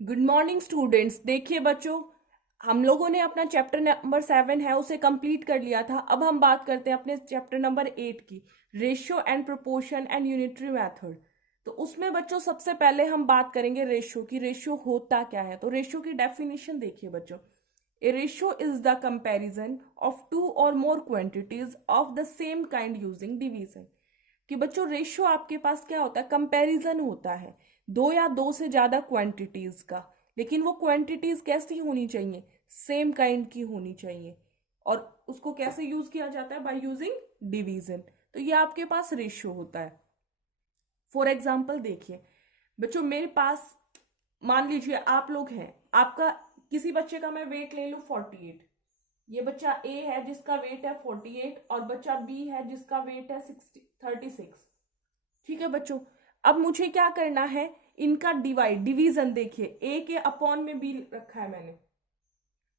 Good morning students. देखिए बच्चों, हम लोगों ने अपना चैप्टर नंबर 7 है उसे कंप्लीट कर लिया था। अब हम बात करते हैं अपने चैप्टर नंबर 8 की, ratio and proportion and unitary method. तो उसमें बच्चों सबसे पहले हम बात करेंगे रेशियो की। रेशियो होता क्या है? तो रेशियो की डेफिनेशन देखिए बच्चों, a ratio is the comparison of two और more quantities of the same kind using division. कि बच्चों रेशियो आपके पास क्या होता है? कंपैरिजन होता है दो या दो से ज्यादा क्वांटिटीज का। लेकिन वो क्वांटिटीज कैसी होनी चाहिए? सेम काइंड की होनी चाहिए। और उसको कैसे यूज किया जाता है? By using division. तो ये आपके पास रेशियो होता है। फॉर एग्जाम्पल देखिए बच्चों, मेरे पास मान लीजिए आप लोग हैं, आपका किसी बच्चे का मैं वेट ले लूं 48। ये बच्चा ए है जिसका वेट है 48 और बच्चा बी है जिसका वेट है 36। ठीक है बच्चों, अब मुझे क्या करना है? इनका डिवीजन देखिए, ए के अपॉन में बी रखा है मैंने।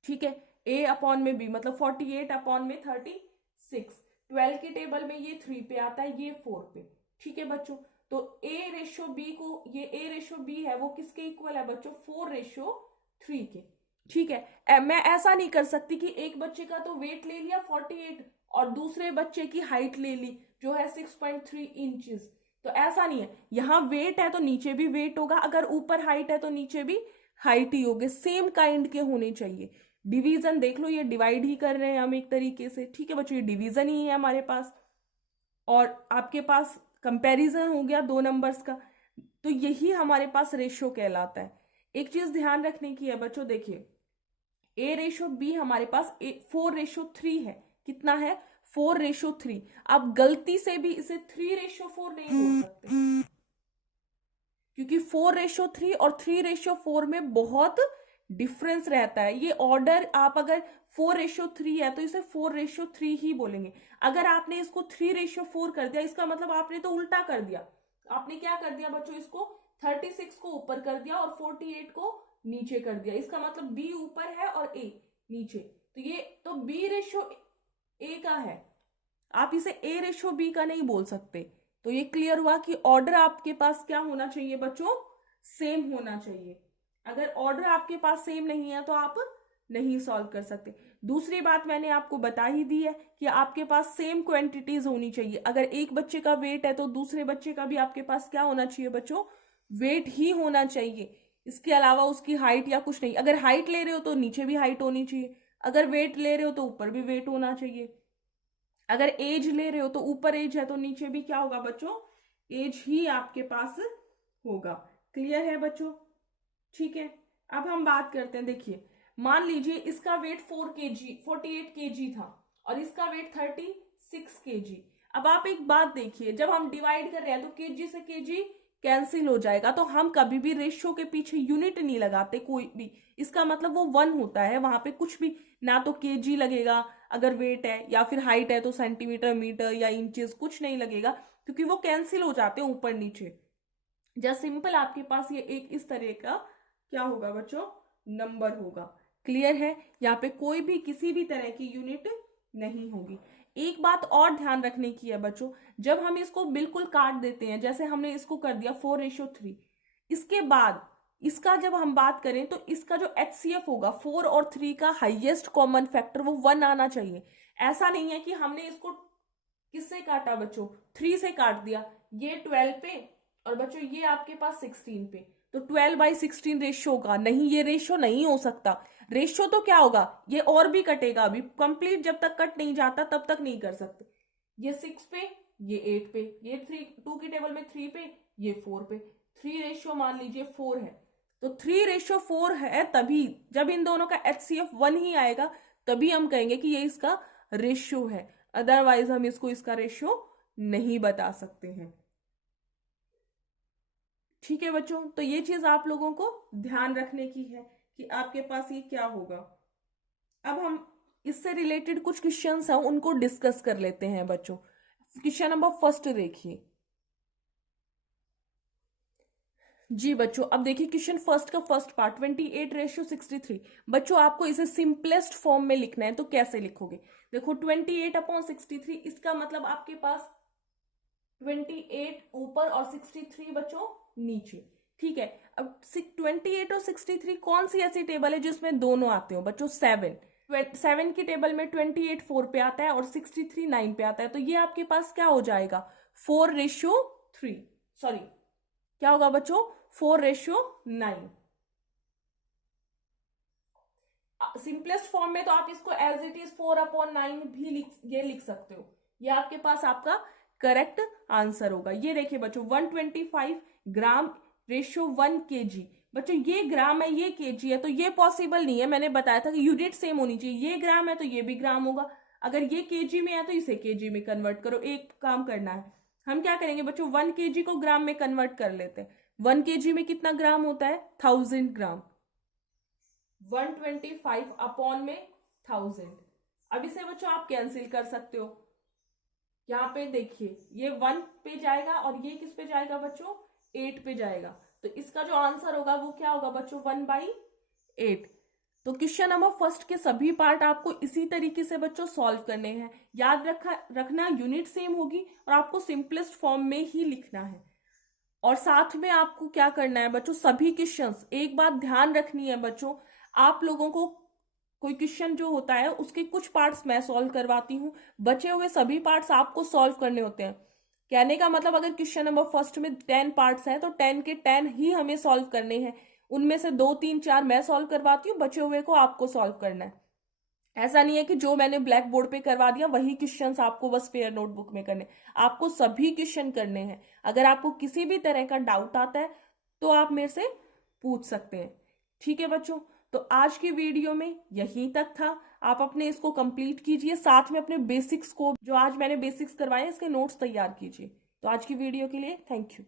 ठीक है, ए अपॉन में बी मतलब 48 अपॉन में 36। 12 के टेबल में ये 3 पे आता है, ये 4 पे। ठीक है बच्चों, तो ए रेशो बी को, ये ए रेशो बी है वो किसके इक्वल है बच्चों? 4:3 के। ठीक है, मैं ऐसा नहीं कर सकती कि एक बच्चे का तो वेट ले लिया 48 और दूसरे बच्चे की हाइट ले ली जो है 6.3 इंचेस। तो ऐसा नहीं है, यहाँ वेट है तो नीचे भी वेट होगा, अगर ऊपर हाइट है तो नीचे भी हाइट ही होगी। सेम काइंड के होने चाहिए। डिवीजन देख लो, ये डिवाइड ही कर रहे हैं हम एक तरीके से। ठीक है बच्चों, ये डिवीजन ही है हमारे पास। और आपके पास कंपैरिजन हो गया दो नंबर्स का। तो यही हमारे पास रेशियो कहलाता है। एक चीज ध्यान रखने की है बच्चों, देखिए ए रेशो बी हमारे पास 4:3 है। कितना है? 4:3। आप गलती से भी इसे 3:4 नहीं बोल सकते, क्योंकि 4:3 और 3:4 में बहुत डिफरेंस रहता है। ये ऑर्डर आप अगर 4:3 है तो इसे 4:3 ही बोलेंगे। अगर आपने इसको 3:4 कर दिया, इसका मतलब आपने तो उल्टा कर दिया। आपने क्या कर दिया बच्चों? इसको 36 को ऊपर कर दिया और 48 को नीचे कर दिया। इसका मतलब बी ऊपर है और ए नीचे। तो ये तो बी रेशो ए का है, आप इसे ए रेशो बी का नहीं बोल सकते। तो ये क्लियर हुआ कि ऑर्डर आपके पास क्या होना चाहिए बच्चों? सेम होना चाहिए। अगर ऑर्डर आपके पास सेम नहीं है तो आप नहीं सॉल्व कर सकते। दूसरी बात मैंने आपको बता ही दी है कि आपके पास सेम क्वांटिटीज होनी चाहिए। अगर एक बच्चे का वेट है तो दूसरे बच्चे का भी आपके पास क्या होना चाहिए बच्चों? वेट ही होना चाहिए। इसके अलावा उसकी हाइट या कुछ नहीं। अगर हाइट ले रहे हो तो नीचे भी हाइट होनी चाहिए, अगर वेट ले रहे हो तो ऊपर भी वेट होना चाहिए। अगर एज ले रहे हो तो ऊपर एज है तो नीचे भी क्या होगा बच्चों? एज ही आपके पास होगा। क्लियर है बच्चों? ठीक है, अब हम बात करते हैं। देखिए मान लीजिए इसका वेट 48 kg था और इसका वेट 36 kg। अब आप एक बात देखिए, जब हम डिवाइड कर रहे हैं तो केजी से केजी कैंसिल हो जाएगा, तो हम कभी भी रेशियो के पीछे यूनिट नहीं लगाते कोई भी। इसका मतलब वो 1 होता है, वहां पे कुछ भी ना तो केजी लगेगा अगर वेट है, या फिर हाइट है तो सेंटीमीटर मीटर या इंचेस कुछ नहीं लगेगा, क्योंकि वो कैंसिल हो जाते हैं ऊपर नीचे। जस्ट सिंपल आपके पास ये एक इस तरह का क्या होगा बच्चों? नंबर होगा। क्लियर है? यहाँ पे कोई भी किसी भी तरह की यूनिट नहीं होगी। एक बात और ध्यान रखने की है बच्चों, जब हम इसको बिल्कुल काट देते हैं, जैसे हमने इसको कर दिया 4:3, इसके बाद इसका जब हम बात करें तो इसका जो HCF होगा 4 और 3 का हाईएस्ट कॉमन फैक्टर वो 1 आना चाहिए। ऐसा नहीं है कि हमने इसको किससे काटा बच्चों? 3 से काट दिया, ये 12 पे और बच्चों ये आपके पास 16 पे। तो 12/16 रेशियो होगा नहीं, ये रेशियो नहीं हो सकता। रेशियो तो क्या होगा? ये और भी कटेगा, अभी कंप्लीट जब तक कट नहीं जाता तब तक नहीं कर सकते। ये 6 पे, ये 8 पे, ये 2 की टेबल में 3 पे, ये 4 पे। 3 रेशियो मान लीजिए 4 है, तो 3:4 है तभी जब इन दोनों का HCF 1 ही आएगा, तभी हम कहेंगे कि ये इसका रेशियो है। अदरवाइज हम इसको इसका रेशियो नहीं बता सकते हैं। ठीक है बच्चों, तो ये चीज आप लोगों को ध्यान रखने की है कि आपके पास ये क्या होगा। अब हम इससे रिलेटेड कुछ क्वेश्चंस हैं उनको डिस्कस कर लेते हैं बच्चों। क्वेश्चन नंबर फर्स्ट देखिए। जी बच्चों, अब देखिए क्वेश्चन फर्स्ट का फर्स्ट पार्ट 28:63। बच्चों आपको इसे सिंपलेस्ट फॉर्म में लिखना है, तो कैसे लिखोगे? देखो 28/63, इसका मतलब आपके पास 28 ऊपर और 63 बच्चों नीचे। ठीक है। अब 28 और 63 कौन सी ऐसी टेबल है जिसमें दोनों आते हो बच्चों? 7 की टेबल में 28 4 पे आता है और 63 9 पे आता है, तो ये आपके पास क्या हो जाएगा? 4:3, सॉरी क्या होगा बच्चों? 4:9। सिंपलेस्ट फॉर्म में तो आप इसको एज इट इज 4/9 भी लिख सकते हो। ये आपके पास आपका करेक्ट आंसर होगा। ये देखिए बच्चों 125 ग्राम रेशियो 1 kg। बच्चों ये ग्राम है, ये केजी है, तो ये पॉसिबल नहीं है। मैंने बताया था कि यूनिट सेम होनी चाहिए। ये ग्राम है तो ये भी ग्राम होगा। अगर ये केजी में है तो इसे केजी में कन्वर्ट करो। एक काम करना है, हम क्या करेंगे बच्चों, 1 kg को ग्राम में कन्वर्ट कर लेते हैं। 1 kg में कितना ग्राम होता है? 1000 ग्राम। 125 अपॉन में 1000। अब इसे बच्चों आप कैंसिल कर सकते हो। यहाँ पे देखिए ये 1 पे जाएगा और ये किस पे जाएगा बच्चों? 8 पे जाएगा। तो इसका जो आंसर होगा वो क्या होगा बच्चों? 1/8। तो क्वेश्चन नंबर फर्स्ट के सभी पार्ट आपको इसी तरीके से बच्चों सॉल्व करने हैं। याद रखना यूनिट सेम होगी और आपको सिंपलेस्ट फॉर्म में ही लिखना है। और साथ में आपको क्या करना है बच्चों, सभी क्वेश्चंस, एक बात ध्यान रखनी है बच्चों, आप लोगों को कोई क्वेश्चन जो होता है उसके कुछ पार्ट्स मैं सॉल्व करवाती हूँ, बचे हुए सभी पार्ट्स आपको सॉल्व करने होते हैं। कहने का मतलब अगर क्वेश्चन नंबर फर्स्ट में 10 पार्ट्स हैं तो 10 के 10 ही हमें सॉल्व करने हैं। उनमें से 2 3 4 मैं सॉल्व करवाती हूँ, बचे हुए को आपको सॉल्व करना है। ऐसा नहीं है कि जो मैंने ब्लैक बोर्ड पे करवा दिया वही क्वेश्चंस आपको बस फेयर नोटबुक में करने, आपको सभी क्वेश्चन करने हैं। अगर आपको किसी भी तरह का डाउट आता है तो आप मेरे से पूछ सकते हैं। ठीक है बच्चों, तो आज की वीडियो में यहीं तक था। आप अपने इसको कंप्लीट कीजिए, साथ में अपने बेसिक्स को, जो आज मैंने बेसिक्स करवाए इसके नोट्स तैयार कीजिए। तो आज की वीडियो के लिए थैंक यू।